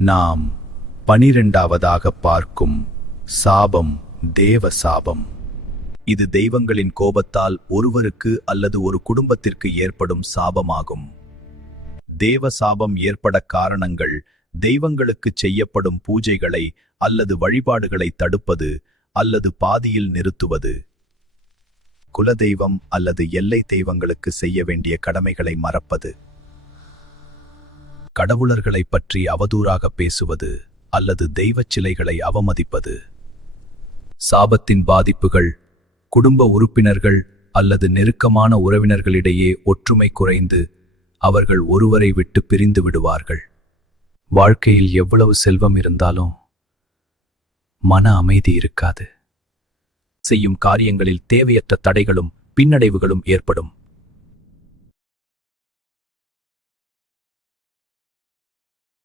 நாம் 12ஆவதாக பார்க்கும் சாபம் தேவ சாபம். இது தெய்வங்களின் கோபத்தால் ஒருவருக்கு அல்லது ஒரு குடும்பத்திற்கு ஏற்படும் சாபமாகும். தேவ சாபம் ஏற்பட காரணங்கள் தெய்வங்களுக்கு செய்யப்படும் பூஜைகளை அல்லது வழிபாடுகளை தடுப்பது அல்லது பாதியில் நிறுத்துவது, குலதெய்வம் அல்லது எல்லை தெய்வங்களுக்கு செய்ய வேண்டிய கடமைகளை மறப்பது, கடவுளர்களை பற்றி அவதூறாக பேசுவது அல்லது தெய்வச் சிலைகளை அவமதிப்பது. சாபத்தின் பாதிப்புகள் குடும்ப உறுப்பினர்கள் அல்லது நெருக்கமான உறவினர்களிடையே ஒற்றுமை குறைந்து அவர்கள் ஒருவரை விட்டு பிரிந்து விடுவார்கள். வாழ்க்கையில் எவ்வளவு செல்வம் இருந்தாலும் மன அமைதி இருக்காது. செய்யும் காரியங்களில் தேவையற்ற தடைகளும் பின்னடைவுகளும் ஏற்படும்.